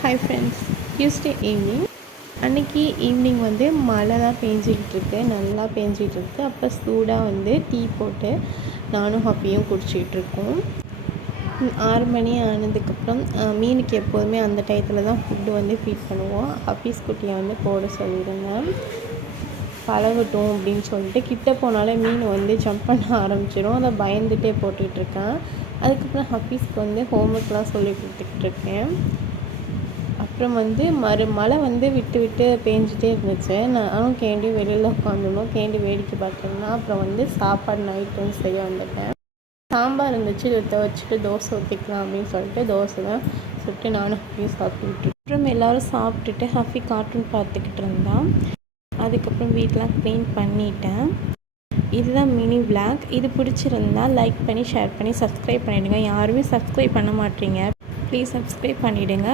Hi friends, Tuesday evening. அன்றைக்கி evening வந்து மழை தான் பேஞ்சிகிட்ருக்கு, நல்லா பேஞ்சிகிட்ருக்கு. அப்போ சூடாக வந்து டீ போட்டு நானும் ஹப்பியும் குடிச்சிகிட்ருக்கோம். 6 மணி ஆனதுக்கப்புறம் மீனுக்கு எப்போதுமே அந்த டயத்தில் தான் ஃபுட்டு வந்து ஃபீட் பண்ணுவோம். ஹப்பீஸ் குட்டியை வந்து போட சொல்லியிருந்தேன், பழகட்டும் அப்படின்னு சொல்லிட்டு. கிட்ட போனாலே மீன் வந்து ஜம்ப் பண்ண ஆரம்பிச்சிடும், அதை பயந்துகிட்டே போட்டுக்கிட்டுருக்கேன். அதுக்கப்புறம் ஹப்பீஸ்க்கு வந்து ஹோம்ஒர்க்லாம் சொல்லி கொடுத்துக்கிட்ருக்கேன். அப்புறம் வந்து மழை வந்து விட்டு விட்டு பேஞ்சிட்டே இருந்துச்சு. நானும் கேண்டியும் வெளியில் உட்காந்துருந்தோம். கேண்டி வேடிக்கை பார்த்துருந்தா. அப்புறம் வந்து சாப்பாடு நைட்டு வந்து செய்ய வந்துட்டேன். சாம்பார் இருந்துச்சு, இதை வச்சுட்டு தோசை ஊற்றிக்கலாம் அப்படின்னு சொல்லிட்டு தோசை தான் சுட்டு நானும் ஹப்பியும் சாப்பிட்டுட்டு. அப்புறம் எல்லோரும் சாப்பிட்டுட்டு ஹப்பி கார்ட்டூன் பார்த்துக்கிட்டு இருந்தான். அதுக்கப்புறம் வீட்டெலாம் க்ளீன் பண்ணிட்டேன். இதுதான் மினி விளாக். இது பிடிச்சிருந்தா லைக் பண்ணி ஷேர் பண்ணி சப்ஸ்கிரைப் பண்ணிவிடுங்க. யாருமே சப்ஸ்கிரைப் பண்ண மாட்டீங்க, ப்ளீஸ் சப்ஸ்கிரைப் பண்ணிவிடுங்க.